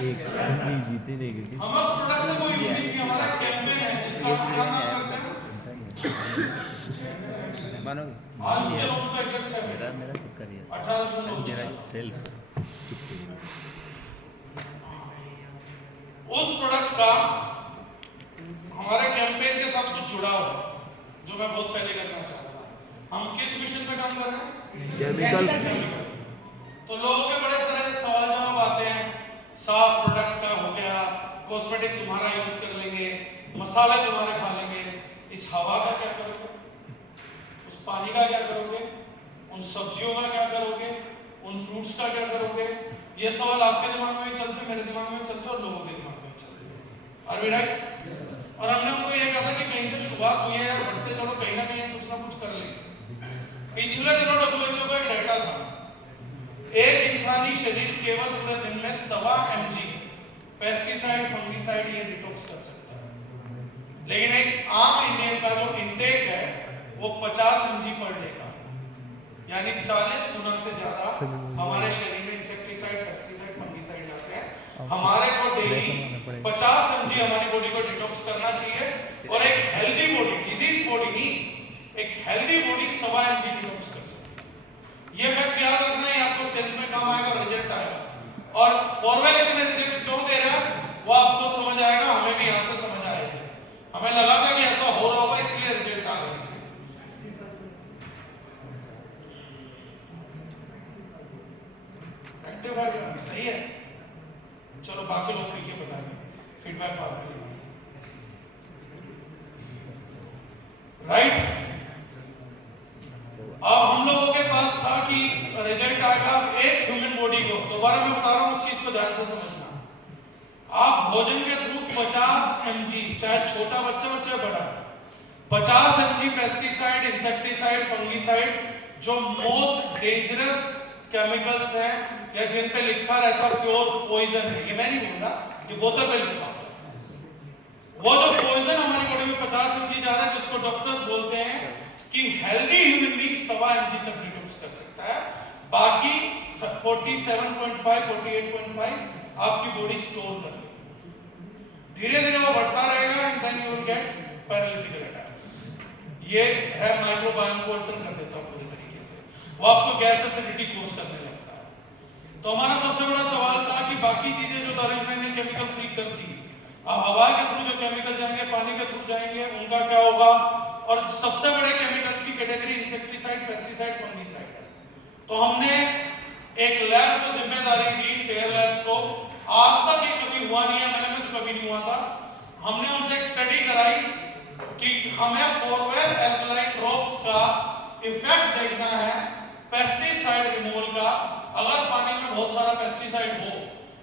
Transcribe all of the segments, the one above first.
एक नहीं जीते नहीं क्योंकि हम उस प्रोडक्ट से कोई यूनिक हमारा कैंपेन है जिसका हम क्या नाम करते हैं मानोगे आज उसके लॉन्च का इफेक्ट है मेरा मेरा तुक्का नहीं है 18 जून लॉन्च मेरा हुआ। सेल्फ उस प्रोडक्ट का हमारे कैंपेन के साथ कुछ जुड़ा हुआ है जो मैं बहुत पहले करना चाहता था। हम किस मिशन पे काम कर रहे हैं? केमिकल तो लोगों के बड़े सारे सवाल जवाब आते हैं, साफ प्रोडक्ट का हो गया, कॉस्मेटिक तुम्हारा यूज कर लेंगे, मसाले तुम्हारे खा लेंगे, इस हवा का क्या करोगे, उस पानी का क्या करोगे, उन सब्जियों का क्या करोगे, उन फ्रूट्स का क्या करोगे? ये सवाल आपके दिमाग में चलते, मेरे दिमाग में चलते और लोगों के दिमाग में चलते। Are we right? और हमने उनको ये कहा था कि कहीं से शुरुआत हुई है यार, बढ़ते चलो, कहीं ना कुछ कर लेंगे। पिछले दिनों WHO का एक डेटा था, एक इंसानी शरीर केवल पूरे दिन में 1.25 mg पेस्टिसाइड फंगिसाइड ये डिटॉक्स कर सकता है, लेकिन एक आम इंडियन का जो इंटेक है वो 50 mg पर डे का, यानी 40 गुना से ज्यादा हमारे शरीर में इंसेक्टिसाइड पेस्टिसाइड फंगिसाइड जाते हैं। हमारे को डेली 50 mg हमारी बॉडी को डिटॉक्स करना चाहिए, और एक हेल्दी बॉडी, डिजीज बॉडी नहीं, एक हेल्दी बॉडी 1.25 mg डिटॉक्स कर सकती है। ये फैक्ट याद रखना है, आपको सेल्स में काम आएगा, रिजल्ट आएगा। और फॉरवेल इतने रिजल्ट क्यों दे रहा है वो आपको समझ आएगा, हमें भी यहां से समझ आएगा। हमें लगा था कि ऐसा हो रहा होगा इसलिए रिजल्ट आ गए। एक्टिव है, सही है। चलो बाकी लोग पी के बताएंगे, फीडबैक आपके लिए, राइट? अब हम लोगों के पास था कि रिजल्ट आएगा एक ह्यूमन बॉडी को, दोबारा मैं बता रहा हूं, उस चीज को ध्यान से समझना। आप भोजन के थ्रू 50 mg, चाहे छोटा बच्चा हो चाहे बड़ा, 50 mg पेस्टिसाइड, इंसेक्टिसाइड, फंगिसाइड, जो मोस्ट डेंजरस केमिकल्स हैं या जिन पे लिखा रहता है प्योर पॉइजन है, ये मैं नहीं बोल रहा, ये बोतल पे लिखा होता है, वो जो पॉइजन हमारी बॉडी में 50 mg जा रहा है, जिसको डॉक्टर्स बोलते हैं कि हेल्दी ह्यूमन बीइंग 1.25 mg तक डिटॉक्स कर सकता है, बाकी 47.5 48.5 आपकी बॉडी स्टोर कर लेगी। धीरे धीरे वो बढ़ता रहेगा and then you will get paralytical attacks. ये है माइक्रोबायोम को अल्टर कर देता है पूरी तरीके से, वो आपको गैस एसिडिटी कोज करने लगता है। तो हमारा सबसे बड़ा सवाल था कि बाकी चीजें जो अरेंजमेंट ने केमिकल फ्री कर दी, अब हवा के थ्रू जो केमिकल जाएंगे, पानी के थ्रू जाएंगे, उनका क्या होगा? और सबसे बड़े केमिकल्स की कैटेगरी इंसेक्टिसाइड, पेस्टिसाइड, फंगिसाइड है। तो हमने एक लैब को जिम्मेदारी दी, फेयर लैब्स को। आज तक ये कभी हुआ नहीं है, मैंने में तो कभी नहीं हुआ था। हमने उनसे एक स्टडी कराई कि हमें फॉरवेल एल्कलाइन ड्रॉप्स का इफेक्ट देखना है पेस्टिसाइड रिमूवल का। अगर पानी में बहुत सारा पेस्टिसाइड हो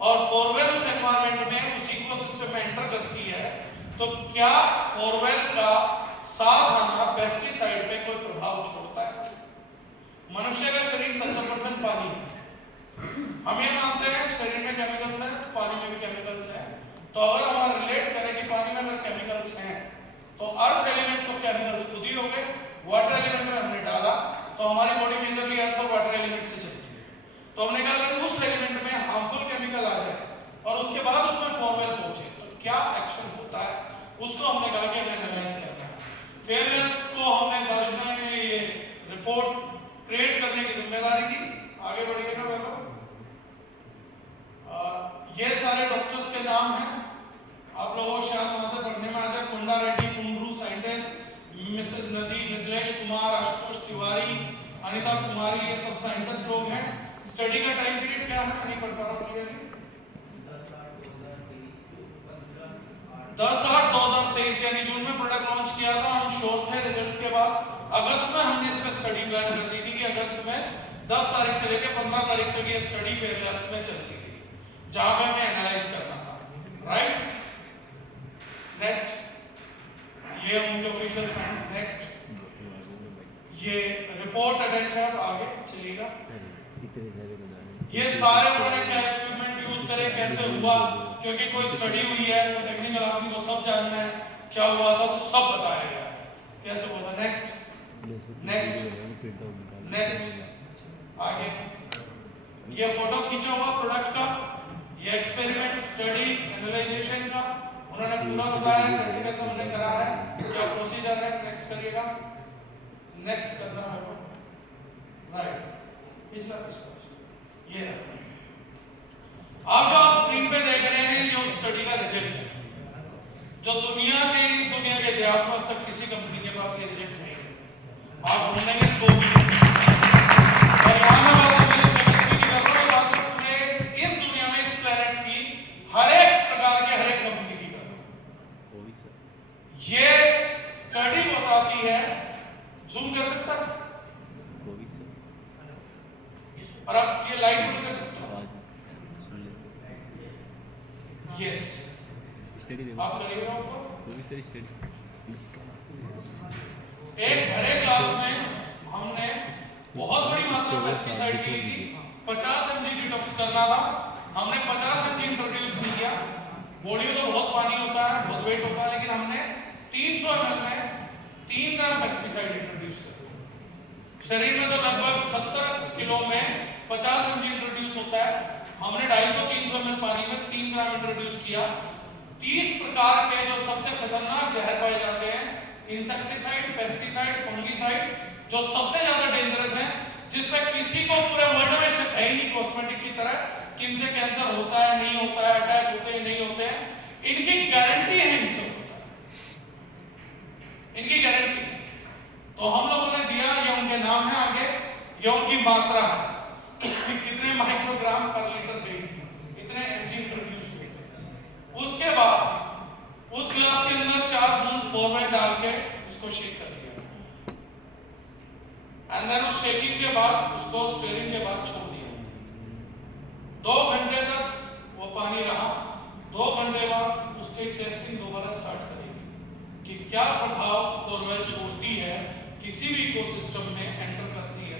और फॉरवेल उस एनवायरनमेंट में, उस इकोसिस्टम में एंटर करती है, तो क्या फॉरवेल का साथ आना पेस्टिसाइड पे कोई प्रभाव छोड़ता है? मनुष्य का शरीर 70% पानी है, हम ये मानते हैं शरीर में केमिकल्स हैं, पानी में भी केमिकल्स हैं। तो अगर हम रिलेट करें कि पानी में अगर केमिकल्स हैं तो अर्थ एलिमेंट तो केमिकल्स खुद ही हो गए, वाटर एलिमेंट में हमने डाला तो हमारी बॉडी मेजरली अर्थ और वाटर एलिमेंट से चलती है। तो हमने कहा अगर उस एलिमेंट में हार्मफुल केमिकल आ जाए और उसके बाद उसमें फॉरवेल पहुंचे तो क्या एक्शन होता है, उसको हमने कहा कि हमें एनालाइज करना है। फेयरनेस को हमने दर्शाने के लिए रिपोर्ट क्रिएट करने की जिम्मेदारी दी। आगे बढ़िएगा बेटा। ये सारे डॉक्टर्स के नाम हैं, आप लोगों को शायद वहां से पढ़ने में आ जाए। कुंडा रेड्डी कुंड्रू साइंटिस्ट, मिसेस नदी, मिथिलेश कुमार, आशुतोष तिवारी, अनिता कुमारी, ये सब साइंटिस्ट लोग हैं। स्टडी का टाइम पीरियड क्या है, नहीं पढ़ पा रहा हूं क्लियरली। 10/8/2023 यानी जून में प्रोडक्ट लॉन्च किया था। हम श्योर थे रिजल्ट के बाद, अगस्त में हमने इस पे स्टडी प्लान कर दी थी कि अगस्त में 10 तारीख से लेकर 15 तारीख तक ये स्टडी फेयर लैब्स में चलती थी, जहां पे हमें एनालाइज करना था, राइट? नेक्स्ट, ये उनके ऑफिशियल साइंस। नेक्स्ट, ये रिपोर्ट अटैच है, आगे चलिएगा। ये सारे उन्होंने क्या इक्विपमेंट यूज करे, कैसे हुआ, क्योंकि कोई स्टडी हुई है तो टेक्निकल आदमी को सब जानना है क्या हुआ था, तो सब बताया गया है कैसे हुआ था। नेक्स्ट नेक्स्ट नेक्स्ट, आगे ये फोटो खींचा हुआ प्रोडक्ट का, ये एक्सपेरिमेंट्स उन्होंने पूरा बताया कैसे कैसे हमने करा है, क्या प्रोसीजर है। नेक्स्ट करिएगा, नेक्स्ट करना है राइट, पिछला ये रहा। अब जो आप स्क्रीन पे देख रहे हैं ये उस स्टडी का रिजल्ट है, जो इस दुनिया के इतिहास में अब तक किसी कंपनी के पास ये रिजल्ट नहीं है। आप ढूंढेंगे इसको, और यहाँ मैं बात अपने जगत की नहीं कर रहा हूँ, बात पूरे इस दुनिया में इस प्लेनेट की हर एक प्रकार के हर एक कंपनी की कर रहा हूँ। ये स्टडी बताती है, जूम कर सकता है और अब ये लाइट भी कर सकते हो। यस आप करिएगा ऊपर। एक भरे ग्लास में हमने बहुत बड़ी मात्रा में पेस्टिसाइड की ली थी, 50 mg डिटॉक्स करना था। हमने 50 mg इंट्रोड्यूस नहीं किया, बॉडी में तो बहुत पानी होता है, बहुत वेट होता है, लेकिन हमने 300 ml में 3 ग्राम पेस्टिसाइड इंट्रोड्यूस किया। शरीर में तो लगभग 70 किलो में 50 mg इंट्रोड्यूस होता है, हमने 250-300 ml पानी में 3 ग्राम इंट्रोड्यूस किया। 30 प्रकार के जो सबसे खतरनाक जहर पाए जाते हैं, इंसेक्टिसाइड, पेस्टिसाइड, फंगिसाइड, जो सबसे ज्यादा डेंजरस हैं, जिसपे किसी को पूरे वर्ल्ड में शक है ही नहीं कॉस्मेटिक की तरह कि इनसे कैंसर होता है नहीं होता है, अटैक होते हैं नहीं होते हैं, इनकी गारंटी है इनसे होता है, इनकी गारंटी। तो हम लोगों ने दिया, ये उनके नाम है आगे, ये उनकी मात्रा है, कितने माइक्रोग्राम पर लीटर बेबी, इतने एमजी इंट्रोड्यूस हुए। उसके बाद उस ग्लास के अंदर 4 बूंद फॉर्मेट डाल के उसको शेक कर दिया, एंड देन उस शेकिंग के बाद उसको स्टीयरिंग के बाद छोड़ दिया। 2 घंटे तक वो पानी रहा। 2 घंटे बाद उसकी टेस्टिंग दोबारा स्टार्ट करेगी कि क्या प्रभाव फॉर्मेट छोड़ती है, किसी भी इकोसिस्टम में एंटर करती है।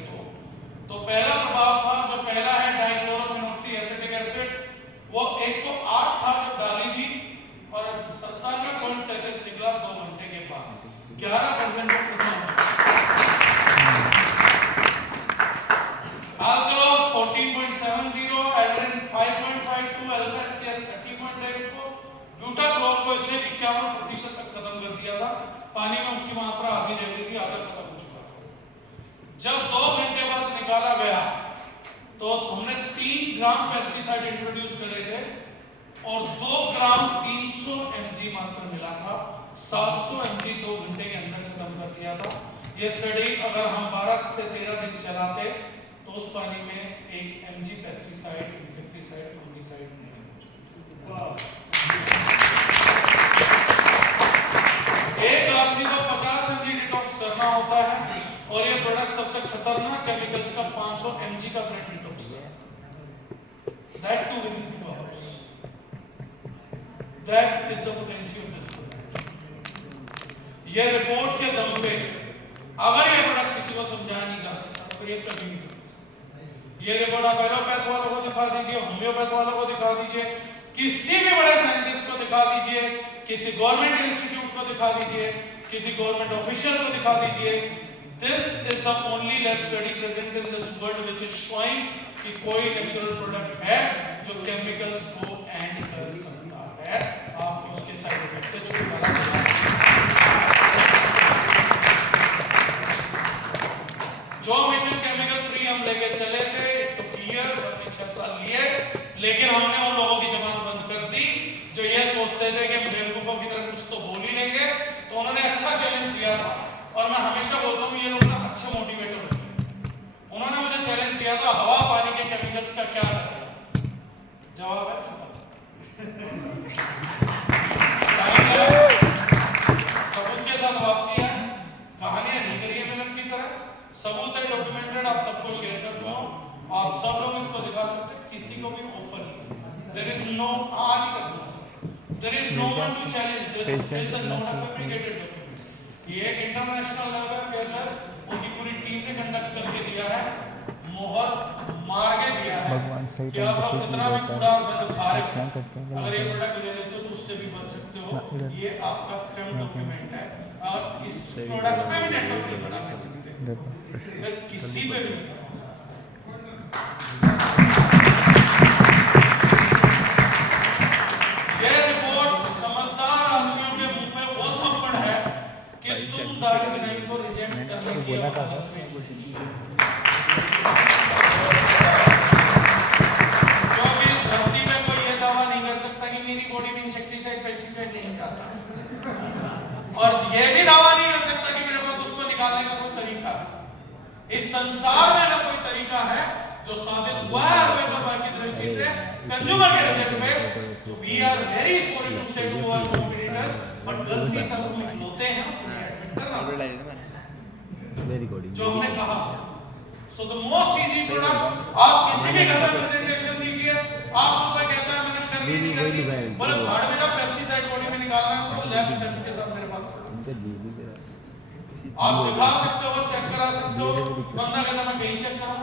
तो पहला प्रभाव था, जो पहला है डाइक्लोरोफेनॉक्सी एसिटिक एसिड, वो 108 था जब डाली थी और 97.33 निकला 2 घंटे के बाद, 11% पर खत्म हो गया। Alcohol 14.70, Aldrin 5.52, alpha HCl 30.84, butachlor को इसने 51% तक खत्म कर दिया था। पानी में उसकी मात्रा आधी रह गई थी, आधा खत्म हो चुका था। जब 2 घंटे बाद निकाला गया तो हमने 3 ग्राम पेस्टिसाइड इंट्रोड्यूस करे थे और 2 ग्राम 300 mg मात्र मिला था। 700 mg 2 घंटे के अंदर खत्म कर दिया था। ये स्टडी अगर हम 12 से 13 दिन चलाते तो उस पानी में 1 mg पेस्टिसाइड, इंसेक्टिसाइड, फंगिसाइड नहीं मौजूद। एक आदमी को 50 mg डिटॉक्स करना होता है और ये प्रोडक्ट सबसे खतरनाक केमिकल्स का 500 mg का ब्लड डिटॉक्स है, that too within 2 hours. That is the potential of this product. ये रिपोर्ट के दम पे अगर ये प्रोडक्ट किसी को समझाया नहीं जा सकता तो ये कभी नहीं समझ। ये रिपोर्ट आप एलोपैथ वालों को दिखा दीजिए, होम्योपैथ वालों को दिखा दीजिए, किसी भी बड़े साइंटिस्ट को दिखा दीजिए, किसी गवर्नमेंट इंस्टीट्यूट को दिखा दीजिए, किसी गवर्नमेंट ऑफिशियल को दिखा दीजिए, this is the only lab study present in this world which is showing कि कोई नेचुरल प्रोडक्ट है जो केमिकल्स को एंड कर सकता है, आपको उसके साइड इफेक्ट से छुटकारा दिला। जो मिशन केमिकल फ्री हम लेके चले थे, तो ईयर्स हमने 6 साल लिए, लेकिन हमने उन लोगों की जमानत बंद कर दी जो ये सोचते थे कि बेवकूफों की तरह कुछ तो बोल ही लेंगे। तो उन्होंने अच्छा चैलेंज दिया था और मैं हमेशा बोलता हूँ ये लोग ना अच्छे मोटिवेटर होते हैं। उन्होंने मुझे चैलेंज दिया था, हवा पानी के केमिकल्स का क्या करेगा? जवाब है सबूत के साथ वापसी है, कहानियां नहीं करी है फिल्म की तरह, सबूत है डॉक्यूमेंटेड, आप सबको शेयर कर दूंगा, आप सब लोग इसको दिखा सकते हैं, किसी को भी ओपन देयर इज नो, आज तक there is no one to challenge this is not a fabricated document. ये एक इंटरनेशनल लैब है, फेयर लैब, उनकी पूरी टीम ने कंडक्ट करके दिया है, मोहर मार के दिया है कि आप लोग जितना भी कूड़ा गंद खा रहे हो, अगर ये प्रोडक्ट ले लेते हो तो उससे भी बच सकते हो। ये आपका स्टैम्प डॉक्यूमेंट है और इस प्रोडक्ट पे भी नेटवर्क नहीं बना सकते, किसी पे भी नहीं। ये रिपोर्ट समझदार लेना था क्योंकि इस धरती में कोई ये दावा नहीं कर सकता कि मेरी बॉडी में इंसेक्टिसाइड पेस्टिसाइड नहीं जाता, और ये भी दावा नहीं कर सकता कि मेरे पास उसको निकालने का कोई तरीका है। इस संसार में अगर कोई तरीका है जो साबित हुआ है आयुर्वेद की दृष्टि से कंज्यूमर के रिजल्ट में, तो we are very sorry to say to our competitors, but गलती सब लोग होते हैं वेरी गुड जो हमने कहा। So the most easy product, आप किसी भी घर में प्रेजेंटेशन दीजिए, आपको कोई कहता है मैंने कर दी, बोले भाड़ में जब पेस्टिसाइड बॉडी में निकालना है तो लैब स्टैंड के साथ मेरे पास उनका जीवी पे आप दिखा सकते हो, चेक करा सकते हो। बंदा कहता मैं कहीं चेक करा,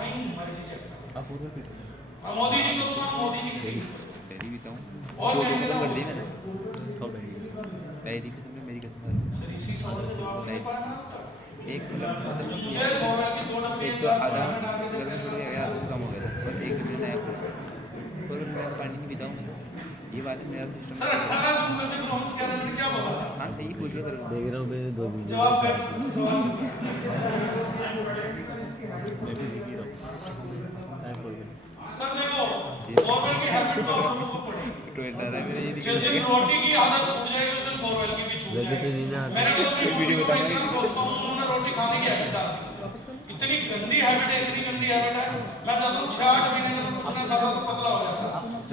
कहीं मर्जी चेक करा। आप पूरा पीट मोदी जी को तो मोदी जी की पहली भी बताऊं और कहीं खत्म कर दी ना मैंने कब पहली कसम में मेरी कसम है सर इसी सवाल का जवाब नहीं पाया ना आज तक। एक मुझे मोबाइल की दो डब्बे एक तो आधा घर में छूट गया आधा काम हो गया था बस एक दिन नया और मैं पानी नहीं पीता हूँ, ये बात है मेरा सिस्टम। सर 18 जून को से लॉन्च किया मैंने क्या बोला? हाँ सही पूछ रहे हो, देख रहा हूँ मैं 2 दिन जवाब कर सवाल मैं भी सीख ही रहा हूँ। सर देखो मोबाइल की हैबिट तो आप लोगों को पड़ी। ट्वेल्थ आ रहा है मेरा ये जिस दिन रोटी की आदत छूट जाएगी उस दिन मोबाइल की भी छूट जाएगी। मैंने तो वीडियो बताया कि दोस्तों उन्होंने रोटी खाने की हैबिट डाल दी। इतनी गंदी हैबिट है, इतनी गंदी हैबिट है। मैं चाहता हूँ 6-8 महीने में कुछ ना खाता तो पतला हो जाता।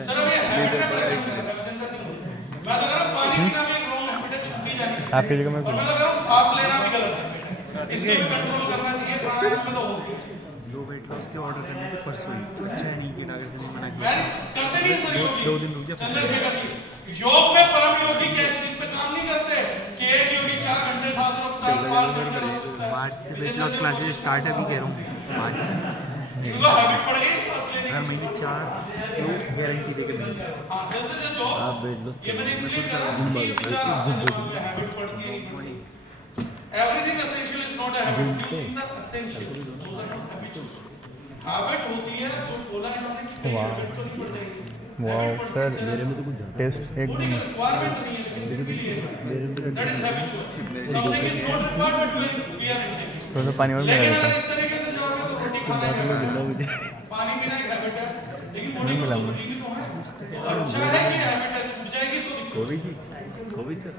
सर अब ये हैबिट में परेशान कर रहा है जिंदगी में। मैं तो कह रहा हूँ पानी पीना भी एक रॉन्ग हैबिट है, छूटनी जानी चाहिए। आपकी जगह में और मैं तो कह रहा हूँ सांस लेना भी गलत है, इसको भी कंट्रोल करना चाहिए। प्राणायाम में तो होती है। 2 वेट लॉस के ऑर्डर करने थे परसों ही, अच्छा है नहीं कि डॉक्टर ने मना मैं किया। करते भी हैं सर योगी। 2 दिन रुक जा। चंद्रशेखर जी योग में परम योगी क्या इस चीज पे काम नहीं करते कि एक योगी 4 घंटे सांस रोकता है, 5 घंटे रोकता है। मार्च से वेट लॉस क्लासेस स्टार्ट है, अभी कह रहा हूँ मार्च से। इनको हैबिट पड़ गई सांस लेने हर की। महीने 4 किलो गारंटी देकर मिलती है। हाँ जैसे जो जॉब आप वेट लॉस ये मैंने इसलिए करा कि बेचारा हैबिट पड़ती है नहीं। Everything essential is not a habit, things are essential, those are not habits. Habit होती है जो बोला है हमने कि हैबिट तो नहीं पड़ जाएगी। वाओ सर, मेरे में तो कुछ टेस्ट एक बॉडी का रिक्वायरमेंट नहीं है लेकिन फिर भी है। That is habitual. Something is not required but we are intent. थोड़ा सा पानी और लेकिन मिला अगर इस तरीके से जाओगे तो रोटी खाना एक habit है, मुझे पानी पीना एक हैबिट है, लेकिन बॉडी को मिलाऊंगा। सोचने की तो है। तो अच्छा है कि हैबिट है, छूट जाएगी तो दिक्कत। कोई चीज कोई सर